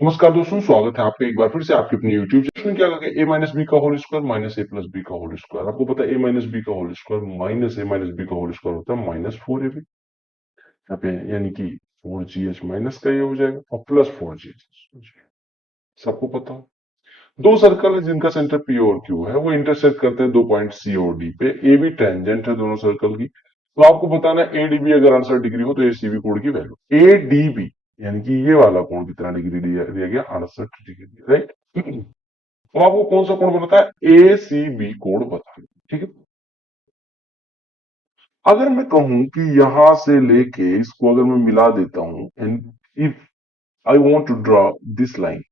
नमस्कार दोस्तों, स्वागत है आपका एक बार फिर से आपके अपने यूट्यूब चैनल में। क्या करेंगे, ए माइनस बी का होल स्क्वायर माइनस ए प्लस बी का होल स्क्वायर। आपको पता है ए माइनस बी का होल स्क्वायर माइनस ए माइनस बी का होल स्क्वायर होता है माइनस 4ab। यहाँ पे यानी कि 4gh माइनस का ये हो जाएगा और प्लस 4gh। सबको पता हो दो सर्कल है जिनका सेंटर पी और क्यू है, वो इंटरसेक्ट करते हैं दो पॉइंट सी और डी पे। ए बी टेंजेंट है दोनों सर्कल की, तो आपको बताना ए डी बी अगर 68 डिग्री हो तो ए सी बी कोण की वैल्यू ए डी बी यानी कि ये वाला कोण कितना डिग्री दिया गया, 68 डिग्री, राइट। तो आपको कौन सा कोण बताता है, ए सी बी कोण बताना, ठीक है। अगर मैं कहूं कि यहां से लेके इसको अगर मैं मिला देता हूं and if I want to draw this line,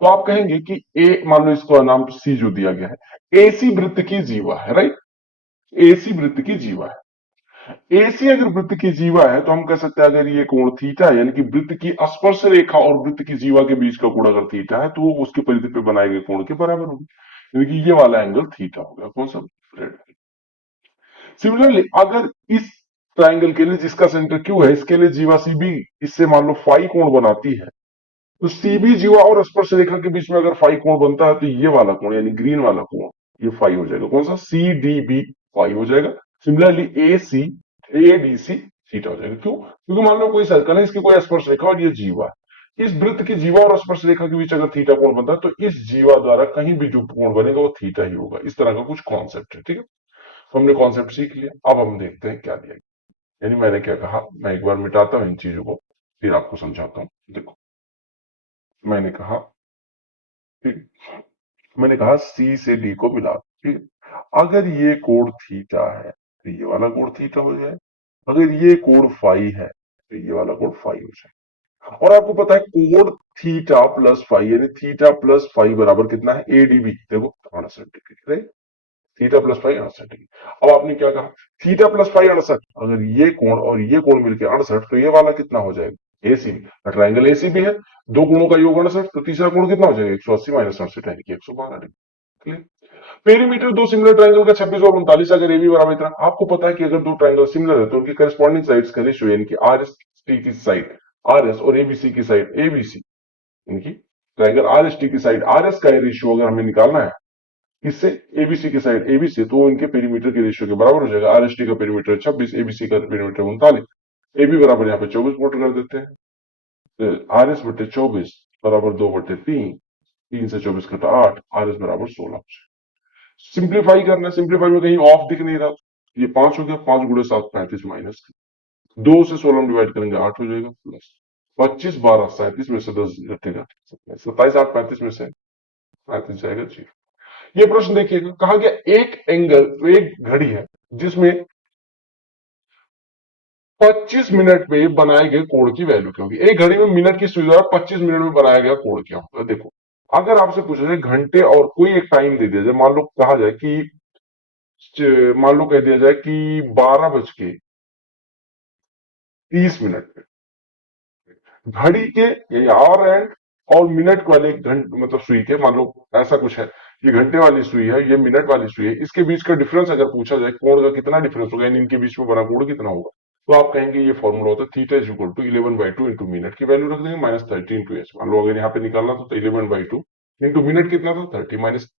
तो आप कहेंगे कि ए, मान लो इसका नाम सी जो दिया गया है, एसी वृत्त की जीवा है, राइट। एसी वृत्त की जीवा है। एसी अगर वृत्त की जीवा है तो हम कह सकते हैं अगर ये कोण थीटा है, यानी कि वृत्त की स्पर्श रेखा और वृत्त की जीवा के बीच का कोण अगर थीटा है तो वो उसके परिधि पे बनाए गए कोण के बराबर होगी, यानी कि ये वाला एंगल थीटा हो गया। कौन सा? रेड। सिमिलरली अगर इस ट्राइंगल के लिए जिसका सेंटर क्यू है, इसके लिए जीवा सीबी इससे मान लो फाई कोण बनाती है, तो सीबी जीवा और स्पर्श रेखा के बीच में अगर फाई कोण बनता है तो ये वाला कोण यानी ग्रीन वाला कोण ये फाई हो जाएगा। कौन सा? सी डी बी फाई हो जाएगा। Similarly A C A D C theta हो जाएगा। क्यों? क्योंकि मान लो कोई सर्कल है, इसकी कोई स्पर्श रेखा और ये जीवा है, इस वृत्त की जीवा और स्पर्श रेखा के बीच अगर थीटा कोण बनता है तो इस जीवा द्वारा कहीं भी जो कोण बनेगा वो थीटा ही होगा। इस तरह का कुछ कॉन्सेप्ट है, ठीक है। तो हमने कॉन्सेप्ट सीख लिया, अब हम देखते हैं क्या दिया गया। यानी मैंने क्या कहा, मैं एक बार मिटाता हूं इन चीजों को, फिर आपको समझाता हूं। देखो, मैंने कहा, ठीक, मैंने कहा सी से डी को मिला, ठीक। अगर ये कोण थीटा है तो ये वाला कोण थीटा हो जाए, अगर ये कोण फाई है तो ये वाला कोण फाई हो जाए। और आपको पता है कोण थीटा प्लस फाई यानी थीटा प्लस फाई बराबर कितना है, एडीबी। देखो 68 degree, right. Theta plus phi 68 degree. अब आपने क्या कहा, थीटा प्लस फाई 68, अगर ये कोण और ये कोण मिलकर 68 तो ये वाला कितना हो जाएगा, एसीबी। ट्राइंगल एसीबी है, दो कोणों का योग 68, तो तीसरा कोण कितना हो जाएगा, 180 माइनस 68 यानी कि 112 डिग्री। क्लियर? पेरीमीटर दो सिमिलर ट्राइंगल का 26 और 39 अगर एबी बराबर इतना, आपको पता है कि अगर दो ट्राइंगल सिमिलर है तो उनकी करस्पॉन्डिंग साइड्स का रेशियो यानी कि आर एस टी की साइड आर एस और एबीसी की साइड एबीसी, इनकी ट्राइंगल आर एस टी की साइड आर एस का रेशियो अगर हमें निकालना है इससे एबीसी की साइड एबीसी, तो इनके पेरीमीटर के रेशियो के बराबर हो जाएगा। आर एस टी का पेरीमीटर 26, एबीसी का पेरीमीटर 39, एबी बराबर यहाँ पे 24 पुट कर देते हैं। आर एस बटे 24 बराबर 2/3, 3 से 24 घटा 8, आर एस बराबर 16। सिंप्लीफाई करना है, सिंप्लीफाई में कहीं ऑफ दिख नहीं रहा, ये 5 हो गया, 5 गुणे 7 35 माइनस 2 से 16 डिवाइड करेंगे 8 हो जाएगा, प्लस 25 12 37 में से 10 घटेगा 27, 8 35 में से 35 जाएगा जी। ये प्रश्न देखिएगा, कहा गया एक एंगल, एक घड़ी है जिसमें 25 मिनट में बनाए गए कोण की वैल्यू क्या होगी। एक घड़ी में मिनट की सुई द्वारा 25 मिनट में बनाया गया कोण क्या होगा। देखो, अगर आपसे पूछा जाए घंटे और कोई एक टाइम दे दिया जाए, मान लो कहा जाए कि मान लो कह दिया जाए कि 12:30 पे घड़ी के ये आवर एंड और मिनट वाले घंटे मतलब सुई के, मान लो ऐसा कुछ है, ये घंटे वाली सुई है, ये मिनट वाली सुई है, इसके बीच का डिफरेंस अगर पूछा जाए कोण का कितना डिफरेंस होगा, यानी इनके बीच में बना कोण कितना होगा, तो आप कहेंगे ये फॉर्मूला होता है theta is equal to 11/2 into minute की वैल्यू रख देंगे माइनस 30 इंटू एच। मान लो अगर यहाँ पे निकालना था तो 11/2 इंटू मिनट कितना था 30 माइनस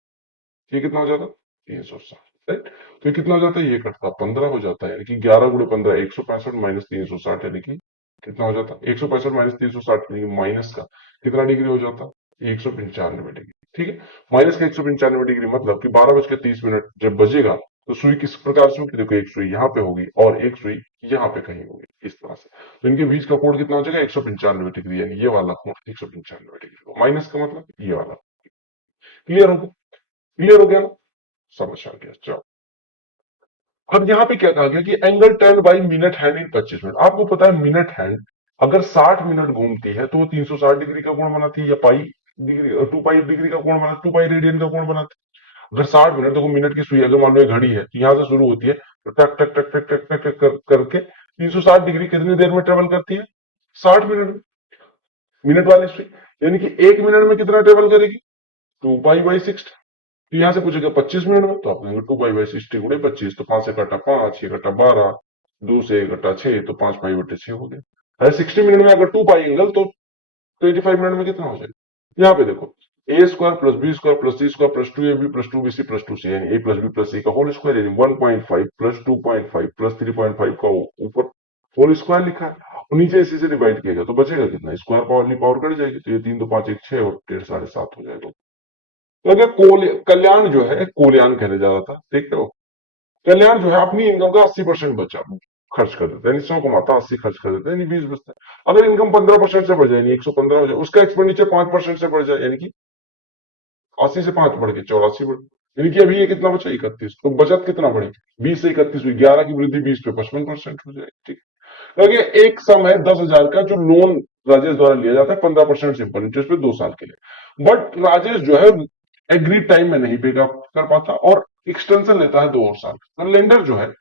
ये कितना हो जाता 360, राइट। तो ये कितना हो जाता है, ये कटता 15 हो जाता है, यानी कि 11 गुणे 15 165 माइनस 360 यानी कि कितना हो जाता 165 माइनस 360 यानी कि माइनस का कितना डिग्री हो जाता 195 डिग्री, ठीक है। माइनस का 195 डिग्री मतलब कि 12:30 जब बजेगा तो सुई किस प्रकार से होगी, देखो एक सुई यहाँ पे होगी और एक सुई यहाँ पे कहीं होगी, इस तरह से। तो इनके बीच का कोण कितना हो जाएगा 195 डिग्री, यानी ये वाला कोण 195 डिग्री। माइनस का मतलब ये वाला। क्लियर हो? क्लियर हो गया ना? समझ आ गया, चलो। अब यहाँ पे क्या कहा गया कि angle turn by minute hand in 25 minute. आपको पता है मिनट हैंड अगर 60 मिनट घूमती है तो वो 360 डिग्री का कोण बनाती है, या पाई डिग्री 2 पाई डिग्री का कोण बनाती, 2 पाई रेडियन का कोण बनाती है। अगर 60 मिनट, देखो मिनट की सुई अगर मान लो घड़ी है तो यहाँ से शुरू होती है तो टक टक टक टक टक टक टक करके 360 डिग्री कितनी देर में ट्रेवल करती है, 60 मिनट में। मिनट वाली सुई यानी कि 1 मिनट में कितना ट्रेवल करेगी, 2 पाई/60। तो यहां से पूछेगा 25 मिनट में, तो आप कहेंगे 2 पाई/60 गुणे 25, तो 5 से कटा 5, ये कटा 12, 2 से कटा 6, तो 5 पाई/6 हो गया। अरे 60 मिनट में अगर 2 पाई एंगल तो तो 85 मिनट में कितना हो जाएगा? यहाँ पे देखो, a square plus b square plus c square plus 2ab plus 2bc plus 2c यानी a plus b plus c का होल स्क्वायर यानी 1.5 प्लस 2.5 प्लस 3.5 का ऊपर होल स्क्वायर लिखा है और नीचे इसी से डिवाइड किया गया तो बचेगा कितना? स्क्वायर पावर वाली पावर कट जाएगी तो ये 3 2 5 1 6 और 1.5 7.5 हो जाएगा। तो अगर कल्याण जो है कोल्यान कहने जा रहा था, ठीक है, कल्याण जो है अपनी इनकम का 80% बचा खर्च कर देता है, यानी 100 कमाता 80 खर्च कर देता है, यानी 20 बचता है। अगर इनकम 15% से बढ़ जाए यानी 115 हो जाए, उसका एक्सपेंडिचर 5% से बढ़ जाए यानी कि 80 से 5 बढ़ के 84 बढ़, यानी कि अभी ये कितना बचा? 31। तो बचत कितना बढ़े? 20 से 31 हुई, 11 की वृद्धि 20 पे 55% हो जाएगी। ठीक है, देखिए एक सम है 10,000 का जो लोन राजेश द्वारा लिया जाता है 15% सिंपल इंटरेस्ट पे 2 साल के लिए, बट राजेश जो है एग्रीड टाइम में नहीं पे कर पाता और एक्सटेंशन लेता है 2 और साल। तो लेंडर जो है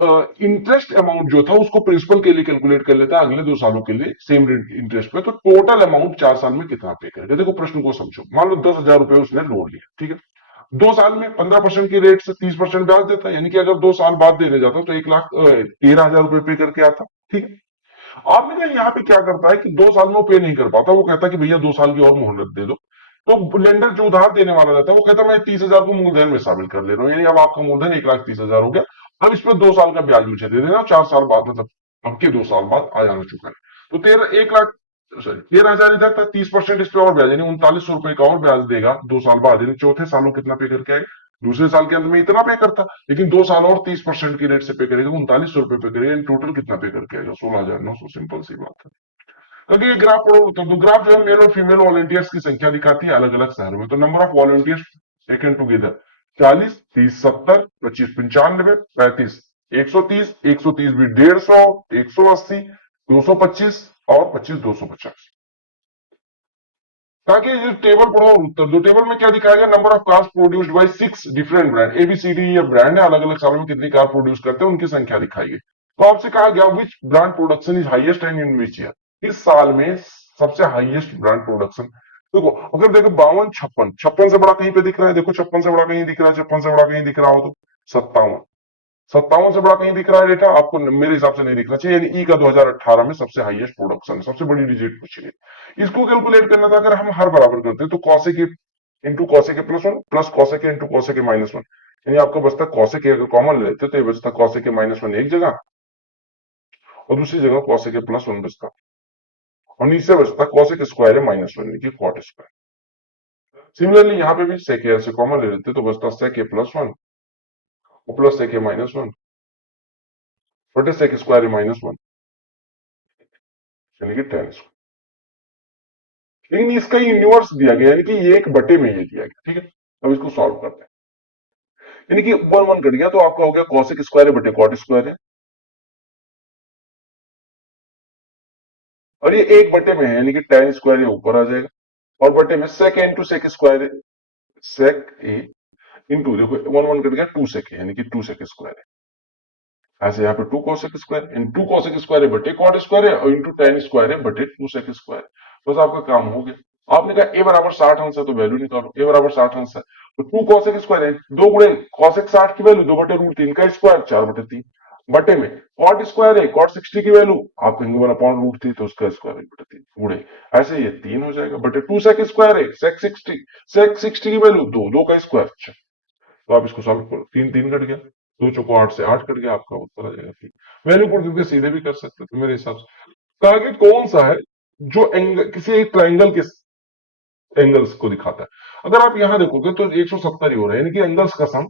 इंटरेस्ट अमाउंट जो था उसको प्रिंसिपल के लिए कैलकुलेट कर लेता है अगले 2 सालों के लिए सेम इंटरेस्ट पे, तो टोटल अमाउंट 4 साल में कितना पे करेगा? देखो प्रश्न को समझो, मान लो 10,000 रुपए उसने लोन लिया, ठीक है, 2 साल में 15% की रेट से 30% ब्याज देता है, यानी कि अगर 2 साल बाद देने जाता तो 1,13,000 रुपए पे करके आता। ठीक है, आपने कहा यहाँ पे क्या करता है कि 2 साल में वो पे नहीं कर पाता, वो कहता है कि भैया 2 साल की और मोहलत दे दो। तो लेंडर जो उधार देने वाला रहता है वो कहता है मैं 30,000 को मूलधन में शामिल कर ले रहा हूँ, यानी अब आपका मूलधन 1,30,000 हो गया, अब इस पर 2 साल का ब्याज मुझे दे देना, 4 साल बाद मतलब अब के 2 साल बाद आ जाना चुका है। तो 1 लाख सॉरी 13,000 इधर था, 30% इस पे और ब्याज यानी 3900 रुपए का और ब्याज देगा 2 साल बाद, यानी चौथे सालों कितना पे करके आएगा? दूसरे साल के अंत में इतना पे करता, लेकिन 2 साल और 30% की रेट से पे करेगा, 3900 रुपए पे करेगा, टोटल कितना पे करके आएगा? 16,900। सिंपल सी बात है। क्योंकि ये ग्राफ पढ़ो तो ग्राफ जो है मेल और फीमेल वॉलंटियर्स की संख्या दिखाती है अलग अलग शहरों में। तो number of volunteers taken together 40, 30, 70, 25, 95, 35, 130, 130 भी 150, 180, 225 और 25, 250। ताकि ये टेबल पढ़ो और उत्तर दो। टेबल में क्या दिखाया गया? Number of cars produced by 6 different brand, ABCD ये ब्रांड है, अलग अलग सालों में कितनी कार प्रोड्यूस करते हैं उनकी संख्या दिखाई गई। तो आपसे कहा गया which brand production is highest and in which year? इस साल में सबसे हाईएस्ट ब्रांड प्रोडक्शन। देखो अगर देखो 52, 56, 56 से बड़ा कहीं पे दिख रहा है? देखो 56 से बड़ा कहीं दिख रहा है? 56 से बड़ा कहीं दिख रहा हो तो 57, 57 से बड़ा कहीं दिख रहा है डेटा आपको? मेरे हिसाब से नहीं दिखना चाहिए, यानी ई का 2018 में सबसे हाईएस्ट प्रोडक्शन, सबसे बड़ी डिजिट पूछी गई। इसको कैलकुलेट करना था, अगर हम हर बराबर करते तो कौसे के इंटू कौसे के प्लस 1 प्लस कौसे के इंटू कौसे के माइनस 1, यानी आपको बचता कौसे के, अगर कॉमन लेते तो ये बचता कौसे के माइनस 1 एक जगह और दूसरी जगह कौसे के प्लस 1 बचता, और नीचे बचता कौसे के स्क्वायर है माइनस 1 यानी कि कॉट स्क्वायर। सिमिलरली यहाँ पे भी सेक से कॉमन ले लेते तो बचता सेक के प्लस 1 और प्लस सेक के माइनस 1 बटे सेक स्क्वायर माइनस 1 यानी कि 10 स्क्वायर। लेकिन इसका यूनिवर्स दिया गया यानी कि ये एक बटे में ये दिया गया। ठीक है, अब इसको सॉल्व करते हैं, यानी कि 1 1 कट गया तो आपका हो गया कॉसेक स्क्वायर बटे कॉट स्क्वायर है, और ये एक बटे में है यानी कि tan स्क्वायर ये ऊपर आ जाएगा, और बटे में सेक इंटू सेक स्क्वायर है, सेक ए इंटू देखो 1 1 कट गया 2 सेक यानी कि 2 सेक स्क्वायर है, ऐसे यहाँ पे 2 कॉसेक स्क्वायर इन 2 कॉसेक स्क्वायर है बटे कॉट स्क्वायर है और इंटू tan स्क्वायर है बटे 2 सेक स्क्वायर। बस आपका काम हो गया। आपने कहा ए बराबर 60 अंश है तो वैल्यू निकालो, ए बराबर 60 अंश है तो 2 कॉसेक स्क्वायर है, 2 गुणे कॉसेक 60 की वैल्यू 2 बटे रूट 3 का स्क्वायर 4 बटे 3 बटे में कॉट स्क्वायर है, कॉट 60 की वैल्यू आप कहेंगे 1 अपॉन रूट 3 तो उसका स्क्वायर 1 बटे 3 गुणे ऐसे ये 3 हो जाएगा बटे 2 सेक स्क्वायर है, सेक 60 की वैल्यू 2, 2 का स्क्वायर। तो आप इसको सॉल्व करो, 3 3 कट गया, 2 चौको 8 से 8 कट गया, आपका उत्तर आ जाएगा 3। वैल्यू पुट करके सीधे भी कर सकते थे मेरे हिसाब से। टारगेट कौन सा है जो एंगल किसी एक ट्राइंगल के एंगल्स को दिखाता है? अगर आप यहां देखोगे तो 170 ही हो रहा है, यानी कि एंगल्स का sum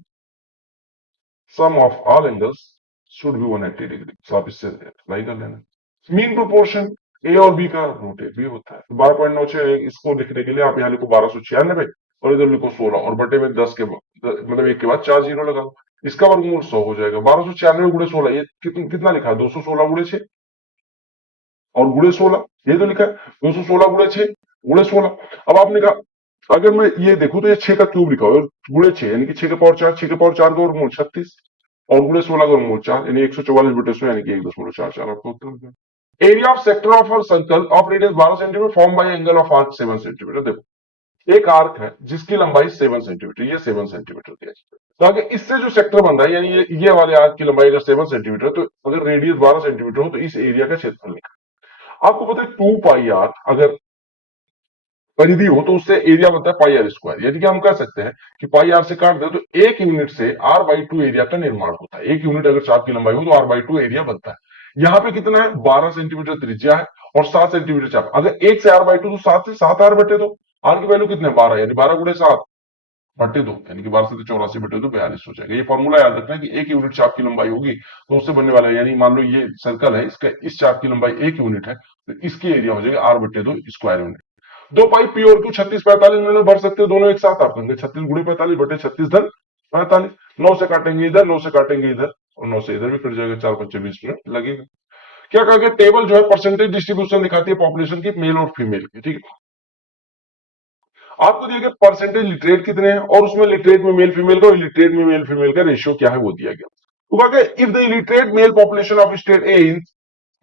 of all angles should be 180 degree. तो आप इससे अप्लाई कर लेना। मीन प्रोपोर्शन ए और बी का रूट ए बी होता है। 12.96 इसको लिखने के लिए आप यहाँ लिखो 1296 और इधर लिखो 16 और बटे में 10 के मतलब 1 के बाद 4 जीरो लगाओ, इसका वर्गमूल 100 हो जाएगा। 1296 गुणे 16 ये कितना लिखा है? 216 गुणे 6 और गुणे 16 ये तो लिखा है 216 गुणे 6 गुणे 16। अब आपने कहा अगर मैं ये देखूं तो ये 6 का क्यूब लिखा हुआ है गुणे 6 यानी कि 6 के पावर 4, 6 के पावर 4 का वर्गमूल 36 और गुणे 16 का वर्गमूल 4 यानी 144 बटे 100 यानी कि 1.44 आपका उत्तर हो गया। Area of sector of a circle of radius 12 centimetre form by angle of arc 7 centimetre. देखो एक आर्क है जिसकी लंबाई 7 सेंटीमीटर, ये 7 सेंटीमीटर दिया है। तो आगे इससे जो सेक्टर बन रहा है यानी ये वाले आर्क की लंबाई अगर 7 सेंटीमीटर तो अगर रेडियस 12 सेंटीमीटर हो तो इस एरिया का क्षेत्रफल निकाल। आपको पता है 2 पाई आर अगर परिधि हो तो उससे एरिया बनता है पाई आर स्क्वायर, यानी कि हम कह सकते हैं कि पाई आर से काट दे तो 1 यूनिट से r/2 एरिया का निर्माण होता है। 1 यूनिट अगर चाप की लंबाई हो तो r/2 एरिया बनता है। यहाँ पे कितना है, 12 सेंटीमीटर त्रिज्या है और 7 सेंटीमीटर चाप। अगर 1 से r/2 तो 7 से 7 r बटे दो, r की वैल्यू कितने, 12, यानी 12 × 7 बटे दो, यानी कि 12 से 84 बटे दो 42 हो जाएगा। ये फॉर्मूला याद रखना है कि 1 यूनिट चाप की लंबाई होगी तो उससे बनने वाला है, यानी मान लो ये सर्कल है, इसका इस चाप की लंबाई 1 यूनिट है तो इसकी एरिया हो जाएगा r/2 स्क्वायर यूनिट। 2 पाई पी और क्यू 36 45 में भर सकते हो दोनों एक साथ, आप कहेंगे 36 × 45 बटे 36 धन 45। 9 से काटेंगे इधर, 9 से काटेंगे इधर और 9 से इधर भी कट जाएगा, 4 5 20 मिनट लगेगा। क्या कहा गया, टेबल जो है परसेंटेज डिस्ट्रीब्यूशन दिखाती है पॉपुलेशन की, मेल और फीमेल की, ठीक है। आपको दिया गया परसेंटेज लिटरेट कितने हैं और उसमें लिटरेट में मेल फीमेल का और लिटरेट में मेल फीमेल का रेशियो क्या है वो दिया गया। तो कहा गया if the illiterate male population of state A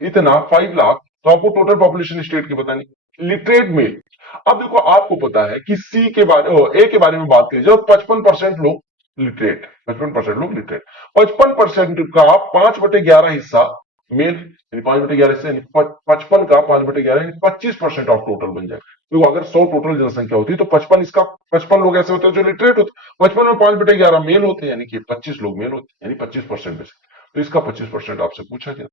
इतना 5 लाख, तो आपको टोटल पॉपुलेशन स्टेट की बतानी, लिटरेट मेल। अब देखो आपको पता है कि सी के बारे ए के बारे में बात करी जाए, 55% लोग लिटरेट, 55% लोग लिटरेट, 55% का 5/11 हिस्सा मेल, यानी 5/11 हिस्सा, यानी 55 का 5/11 यानी 25% ऑफ टोटल बन जाए। तो अगर 100 टोटल जनसंख्या होती है तो 55 इसका 55 लोग ऐसे होते हैं जो लिटरेट होते हैं, 55 में 5/11 मेल होते हैं, यानी कि 25 लोग मेल होते हैं, यानी 25% में से। तो इसका 25% आपसे पूछा गया,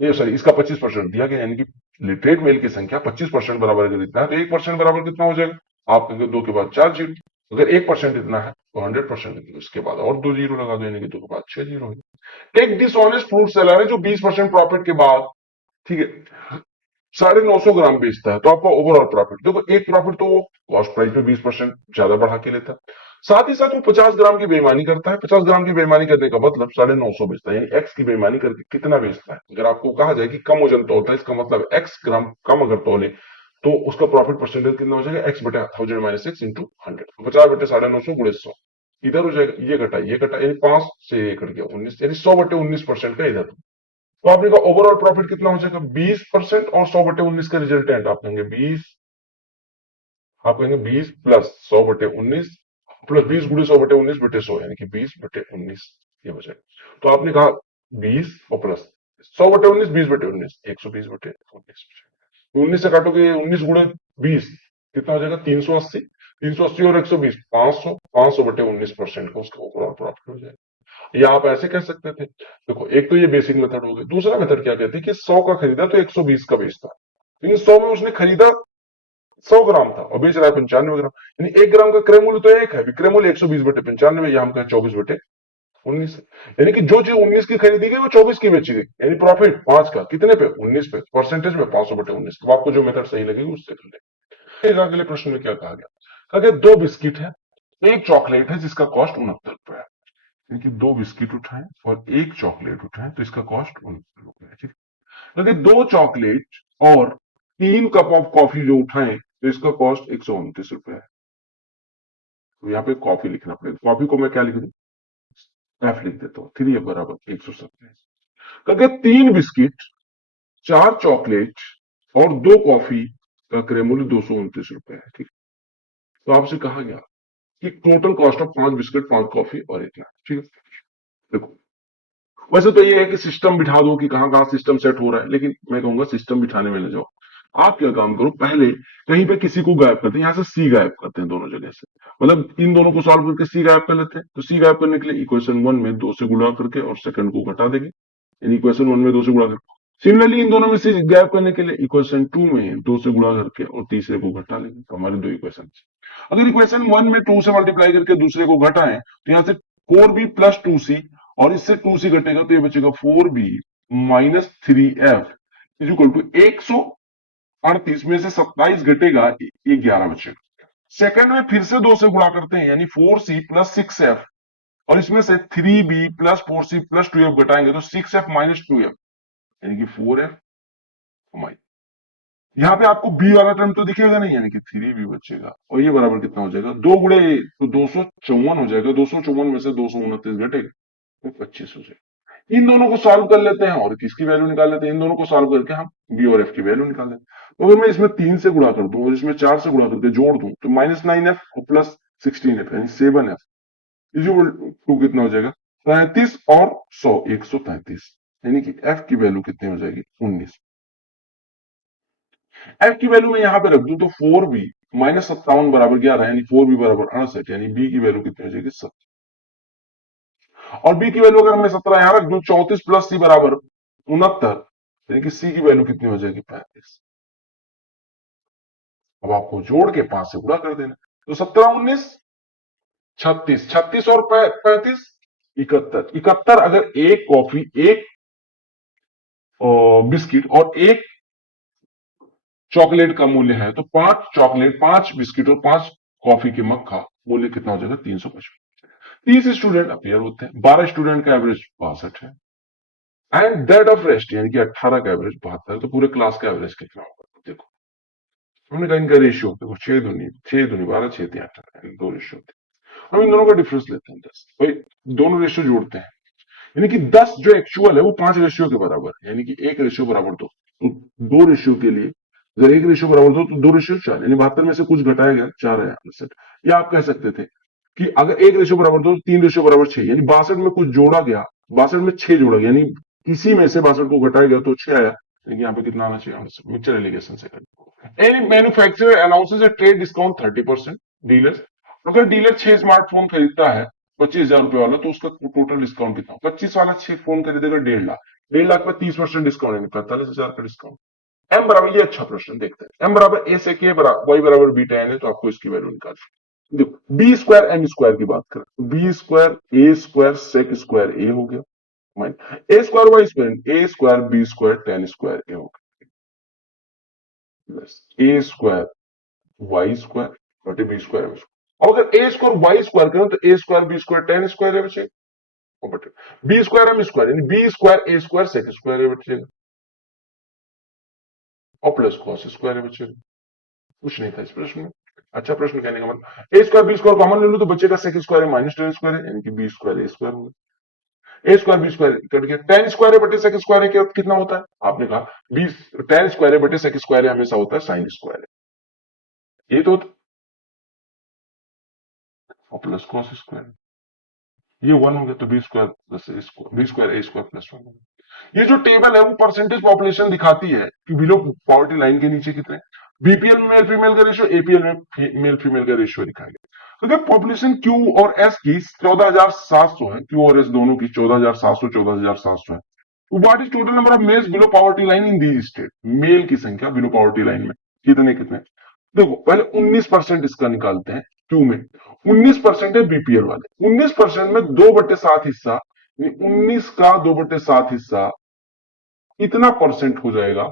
ये सॉरी इसका 25% दिया गया, यानी कि लिटरेट मेल की संख्या 25% बराबर अगर इतना है तो 1% बराबर कितना हो जाएगा, आप कहेंगे 2 के बाद 4 जीरो, अगर 1% इतना है तो 100% इसके बाद और 2 जीरो लगा दो, यानी कि 2 के बाद 6 जीरो है। एक डिसऑनेस्ट फ्रूट सेलर है जो 20% प्रॉफिट के बाद, ठीक है, 950 ग्राम बेचता है, तो आपका ओवरऑल प्रॉफिट देखो, एक प्रॉफिट तो वो कॉस्ट प्राइस में 20% ज्यादा बढ़ा के लेता है, साथ ही साथ वो 50 ग्राम की बेईमानी करता है। 50 ग्राम की बेईमानी करने का मतलब 950 बेचता है, यानी एक्स की बेईमानी करके कितना बेचता है। अगर आपको कहा जाए कि कम वजन तोलता है, इसका मतलब एक्स ग्राम कम अगर तोले तो उसका प्रॉफिट परसेंटेज कितना हो जाएगा, एक्स बटे 1000 - 6 इंटू 100, 50/950 गुणे 100 इधर हो जाएगा, ये कटा यानी 5 से ये कट गया 19, यानी 100/19% का इधर। तो आपने कहा ओवरऑल प्रॉफिट कितना हो जाएगा 20%, और 100/19 का रिजल्टेंट आप कहेंगे 20, आप कहेंगे 20 प्लस 100/19 प्लस 20 गुणे 100/19/100, यानी कि 20/19 ये हो जाएगा। तो आपने कहा 20 और प्लस 100/19 20/19 120/19, 19 से काटोगे 19 गुणे 20 कितना हो जाएगा 380, 380 और 120 500, 500/19% का उसका ओवरऑल प्रॉफिट हो जाएगा। या आप ऐसे कह सकते थे, देखो एक तो ये बेसिक मेथड हो गया, दूसरा मेथड क्या कहते हैं कि 100 का खरीदा तो 120 का बेचता, लेकिन 100 में उसने खरीदा 100 ग्राम था और बेच रहा है 95 ग्राम, यानी 1 ग्राम का क्रय मूल्य तो एक है, विक्रय मूल्य 120/95, या हम कहें 24/19, यानी कि जो चीज 19 की खरीदी गई वो 24 की बेची गई, यानी प्रॉफिट 5 का कितने पे 19 पे, परसेंटेज में 500/19। तो आपको जो मेथड सही लगेगी उससे कर ले। अगले प्रश्न में क्या कहा गया, कहा गया 2 बिस्किट है, एक चॉकलेट है जिसका कॉस्ट 69 रुपए है, यानी कि 2 बिस्किट उठाएं और एक चॉकलेट उठाएं तो इसका कॉस्ट 69 रुपए है, ठीक है। अगर 2 चॉकलेट और 3 कप ऑफ कॉफी जो उठाएं तो इसका कॉस्ट 129 रुपए है। तो यहाँ पे कॉफी लिखना पड़ेगा, कॉफी को मैं क्या लिख दूं, एफ लिख देता हूँ, 3 बराबर 127। अगर 3 बिस्किट, 4 चॉकलेट और 2 कॉफी का क्रय मूल्य 229 रुपए है, ठीक है। तो आपसे कहा गया कि total cost of 5 biscuit, 5 coffee और इतना, ठीक है। देखो वैसे तो ये है कि सिस्टम बिठा दो कि कहां कहां सिस्टम सेट हो रहा है, लेकिन मैं कहूंगा सिस्टम बिठाने में न जाओ। आप क्या काम करो, पहले कहीं पे किसी को गायब करते हैं, यहां से सी गायब करते हैं दोनों जगह से, मतलब इन दोनों को सॉल्व करके सी गायब कर लेते हैं। तो सी गायब करने के लिए इक्वेशन 1 में 2 से गुणा करके और सेकंड को घटा देंगे, यानी इक्वेशन 1 में 2 से गुणा करके। सिमिलरली इन दोनों में से गायब करने के लिए इक्वेशन 2 में 2 से गुणा करके और तीसरे को घटा लेंगे, तो हमारे 2 इक्वेशन। अगर इक्वेशन 1 में 2 से मल्टीप्लाई करके दूसरे को घटाएं तो यहां से 4b प्लस 2c, और इससे 2c घटेगा तो ये बचेगा 4b minus 3f is equal to 138 में से 27 घटेगा, ये 11 बचेगा। सेकंड में फिर से 2 से गुणा करते हैं, यानी 4c प्लस 6f, और इसमें से 3b plus 4c plus 2f घटाएंगे तो 6f माइनस 2f, यानी कि 4f। यहाँ पे आपको बी वाला टर्म तो दिखेगा नहीं, यानी कि 3b बचेगा, और ये बराबर कितना हो जाएगा 2 गुणे तो 254 हो जाएगा, 254 में से 229 घटेगा तो 25 हो जाएगा। इन दोनों को सॉल्व कर लेते हैं और किसकी वैल्यू निकाल लेते हैं, इन दोनों को सॉल्व करके हम बी और एफ की वैल्यू निकाल लेते हैं। तो अगर मैं इसमें 3 से गुणा कर दूं और इसमें 4 से गुणा करके जोड़ दूं तो -9f और प्लस 16f यानी 7f इज इक्वल टू कितना हो जाएगा 35 और 100 133, यानी कि एफ की वैल्यू कितनी हो जाएगी 19। एफ की वैल्यू मैं यहां पे रख दूं तो 4b -57 बराबर 11 यानी 4b बराबर 68 यानी बी की वैल्यू कितनी हो जाएगी 70। और बी की वैल्यू अगर मैं 17 यहां रख दूं 34 प्लस सी बराबर 69 यानी कि सी की वैल्यू कितनी हो जाएगी 35। अब आपको जोड़ के 5 से गुणा कर देना तो 17 19 36 36 और 35 71 71 अगर एक कॉफी एक बिस्किट और एक चॉकलेट का मूल्य है तो 5 चॉकलेट 5 बिस्किट और 5 कॉफी के मग का मूल्य कितना हो जाएगा 355। 30 स्टूडेंट अपेयर होते हैं, 12 स्टूडेंट का एवरेज 62 है एंड दैट ऑफ रेस्ट यानी कि 18 का एवरेज 72 है। तो पूरे क्लास का एवरेज कितना होगा देखो, हमने कहा इनका रेशियो देखो 6 दूनी 12 6 3 18 दो रेशियो होते हैं। हम इन दोनों का डिफरेंस लेते हैं 10 भाई, दोनों रेशियो जोड़ते हैं यानी कि 10 जो एक्चुअल है वो 5 रेशियो के बराबर है यानी कि 1 रेशियो बराबर 2 तो 2 रेशियो के लिए अगर 1 रेशियो बराबर 2 तो 2 रेशियो 4 यानी 72 में से कुछ घटाया गया 4 है यहाँ। या आप कह सकते थे कि अगर 1 रेशियो बराबर 2 तो 3 रेशियो बराबर 6 यानी 62 में कुछ जोड़ा गया, 62 में 6 जोड़ा गया यानी किसी में से 62 को घटाया गया तो 6 आया। लेकिन यहाँ पे कितना आना चाहिए मिक्सचर एलिगेशन से करना। एनी मैन्युफैक्चरर अनाउंसेस अ ट्रेड डिस्काउंट 30% डीलर्स, अगर डीलर 6 स्मार्टफोन खरीदता है 25,000 रुपए वाला तो उसका टोटल डिस्काउंट कितना, 25 वाला 6 फोन खरीदेगा 1.5 लाख, 1.5 लाख में 30% डिस्काउंट यानी 45,000 का डिस्काउंट। एम बराबर, ये अच्छा प्रश्न देखते हैं, एम बराबर ए से के बराबर वाई बराबर बीटा एन है तो आपको इसकी वैल्यू निकालनी। देखो बी स्क्वायर एम स्क्वायर की बात करें, b square A square sec square a हो गया minus a square y square A square B square tan square a हो गया plus a square y square बटे बी स्क्वायर एम स्क्वायर। अब अगर ए स्क्वायर वाई स्क्वायर करें तो a square B square tan square है बचे, बटे बी स्क्वायर एम स्क्वायर यानी बी स्क्वायर ए स्क्वायर सेक स्क्वायर है बचेगा और प्लस कॉस स्क्वायर है बचेगा। कुछ नहीं था इस प्रश्न में। अच्छा प्रश्न कहने का मतलब A square B square common ले लो तो बचेगा sec square minus tan square है यानी कि बी स्क्वायर ए स्क्वायर होगा। A square B square cut गया, टेन स्क्वायर है बटे सेक स्क्वायर है कितना होता है आपने कहा बी, टेन स्क्वायर है बटे सेक स्क्वायर है हमेशा होता है साइन स्क्वायर है, ये तो और प्लस कॉस स्क्वायर, ये वन हो गया तो B square plus a square B square A square plus one. ये जो टेबल है वो परसेंटेज पॉपुलेशन दिखाती है कि बिलो पॉवर्टी लाइन के नीचे कितने, बीपीएल में मेल फीमेल का रेशियो एपीएल में मेल फीमेल का रेशियो दिखाया गया। तो पॉपुलेशन क्यू और एस की 14,700 है, क्यू और एस दोनों की 14,700 14,700 है। What is total number of males below poverty line in these state, male की संख्या बिलो पॉवर्टी लाइन में कितने कितने। देखो पहले 19% इसका निकालते हैं, क्यू में 19% है बीपीएल वाले, 19% में 2/7 हिस्सा 19 का 2/7 हिस्सा कितना परसेंट हो जाएगा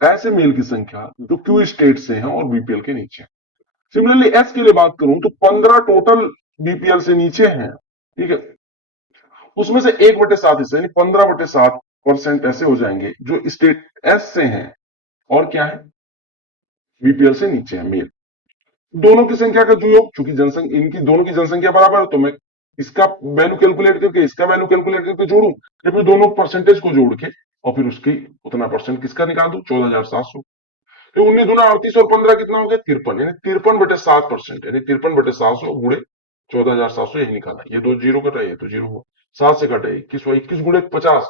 ऐसे मेल की संख्या जो क्यू स्टेट से हैं और बीपीएल के नीचे। सिमिलरली एस के लिए बात करूं तो 15 टोटल बीपीएल से नीचे हैं, ठीक है, उसमें से 1/7 हिस्सा यानी 15/7% ऐसे हो जाएंगे जो स्टेट एस से हैं और क्या है बीपीएल से नीचे है मेल। दोनों की संख्या का जो योग, चूंकि जनसंख्या इनकी दोनों की जनसंख्या बराबर है तो मैं इसका वैल्यू कैलकुलेट करके इसका वैल्यू कैलकुलेट करके जोड़ू, या फिर दोनों परसेंटेज को जोड़ के और फिर उसकी उतना परसेंट किसका निकाल दू 14,700। तो 19 दूना 38 और 15 कितना हो गया 53 यानी 53/7% यानी 53/700 गुड़े 14,700 यही निकाला, ये दो जीरो कटा ये तो जीरो हुआ, 7 से कटे 21 हुआ, 21 गुड़े 50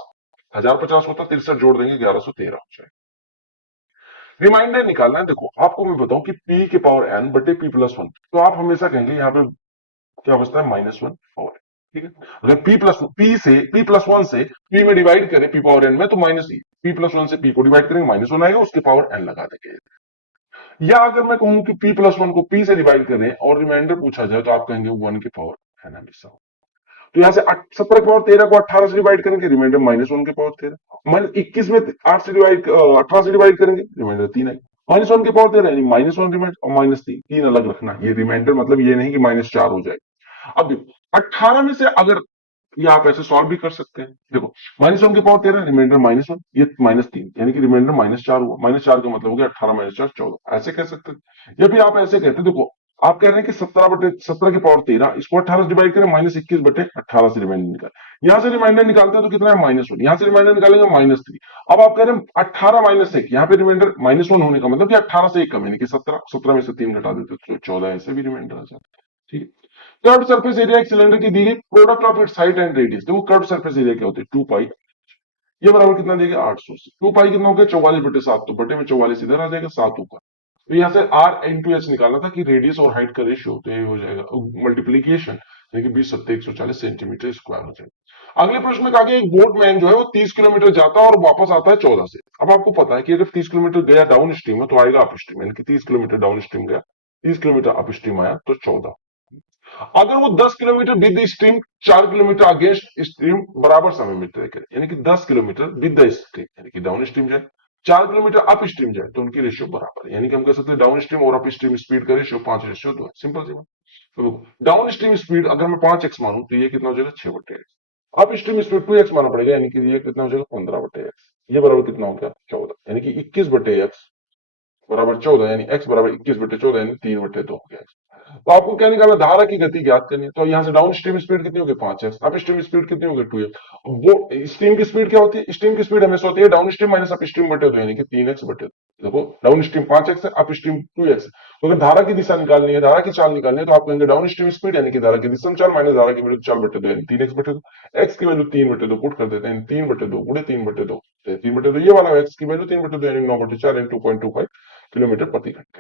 1050 होता 63 जोड़ देंगे 1113 हो जाएगा। रिमाइंडर निकालना है, देखो आपको मैं बताऊं कि p के पावर n बटे p प्लस वन, तो आप हमेशा कहेंगे यहाँ पे क्या बचता है -1 पावर, ठीक है, अगर p प्लस वन से p में डिवाइड करें p पावर n में तो माइनस p प्लस वन से p को डिवाइड करेंगे -1 आएगा उसके पावर n लगा देंगे। या अगर मैं कहूं कि p प्लस वन को p से डिवाइड करें और रिमाइंडर पूछा जाए तो आप कहेंगे 1 के पावर n हमेशा। तो यहाँ से 17 के पावर 13 को 18 से डिवाइड करेंगे रिमाइंडर -1 के पावर 13, -21 में 8 से डिवाइड 18 से डिवाइड करेंगे रिमाइंडर 3 है, -1 के पावर 13 यानी -1 रिमाइंडर और -3 तीन अलग रखना, ये रिमाइंडर मतलब ये नहीं कि -4 हो जाए। अब देखो 18 में से अगर ये आप ऐसे सॉल्व भी कर सकते हैं, देखो -1 के पावर 13 रिमाइंडर -1 ये -3 यानी कि रिमाइंडर -4 हुआ, -4 का मतलब हो गया 18 -4 14 ऐसे कह सकते हैं। या फिर आप ऐसे कहते हैं, देखो आप कह रहे हैं कि 17 की पावर 13 इसको 18 से डिवाइड करें -21/18 से रिमाइंडर निकाल, यहां से रिमाइंडर निकालते हैं तो कितना है -1, यहां से रिमाइंडर निकालेंगे -3। अब आप कह रहे हैं 18 -1 यहाँ पे रिमाइंडर -1 होने का मतलब कि 18 से 1 कम यानी कि 17 में से 3 घटा देते तो 14 ऐसे भी रिमाइंडर आ जाता है, ठीक है। कर्व सरफेस एरिया एक सिलेंडर की दी गई product of its height and radius, देखो कर्व सरफेस एरिया क्या होती है 2 पाई, ये बराबर कितना देगा 800 से 2 पाई कितना हो गया 44/7, तो बटे में 44 इधर आ जाएगा 7 ऊपर। तो यहाँ से आर इंटू एच निकालना था कि रेडियस और हाइट का रेशियो, तो ये हो जाएगा मल्टीप्लीकेशन, यानी कि 20 सत्ते 140 सेंटीमीटर स्क्वायर हो जाएगा। अगले प्रश्न में कहा गया एक बोटमैन जो है वो 30 किलोमीटर जाता है और वापस आता है 14 से। अब आपको पता है कि अगर 30 किलोमीटर गया डाउन स्ट्रीम है तो आएगा अप स्ट्रीम, यानी कि 30 किलोमीटर डाउन स्ट्रीम गया, 30 किलोमीटर अप स्ट्रीम आया तो 14। अगर वो 10 kilometre with stream, 4 kilometre against stream बराबर समय में तय करे, यानी कि 10 किलोमीटर विद द स्ट्रीम यानी कि डाउन स्ट्रीम जाए, 4 किलोमीटर अप स्ट्रीम जाए, तो उनकी रेशियो बराबर है, यानी कि हम कह सकते हैं डाउन स्ट्रीम और अप स्ट्रीम स्पीड का रेशियो 5:2 है। सिंपल सी बात। तो डाउन स्ट्रीम स्पीड अगर मैं 5x मानूं तो ये कितना हो जाएगा 6/x, up stream speed 2x मानना पड़ेगा, यानी कि ये कितना हो जाएगा 15/x। ये बराबर कितना हो गया 14, यानी कि 21/x बराबर 14, यानी x बराबर 21/14, यानी 3/2 हो गया। तो आपको क्या निकालना, धारा की गति ज्ञात करनी है, तो यहाँ से डाउन स्ट्रीम स्पीड कितनी होगी 5x, अप स्ट्रीम स्पीड कितनी होगी 2x। वो स्ट्रीम की स्पीड क्या होती है, स्ट्रीम की स्पीड हमेशा होती है down stream minus up stream बटे 2, यानी कि 3x/2। देखो डाउन स्ट्रीम 5x है, अप स्ट्रीम 2x है, तो अगर धारा की दिशा निकालनी है, धारा की चाल निकालनी है, तो आप कहेंगे डाउन स्ट्रीम स्पीड यानी कि धारा की दिशा में चाल माइनस धारा की विरुद्ध चाल बटे 2, यानी 3x/2। एक्स की वैल्यू 3/2 पुट कर देते हैं, 3/2 गुणे 3/2, 3/2 ये वाला एक्स की वैल्यू 3/2 यानी 9/4 यानी 2.25 किलोमीटर प्रति घंटे।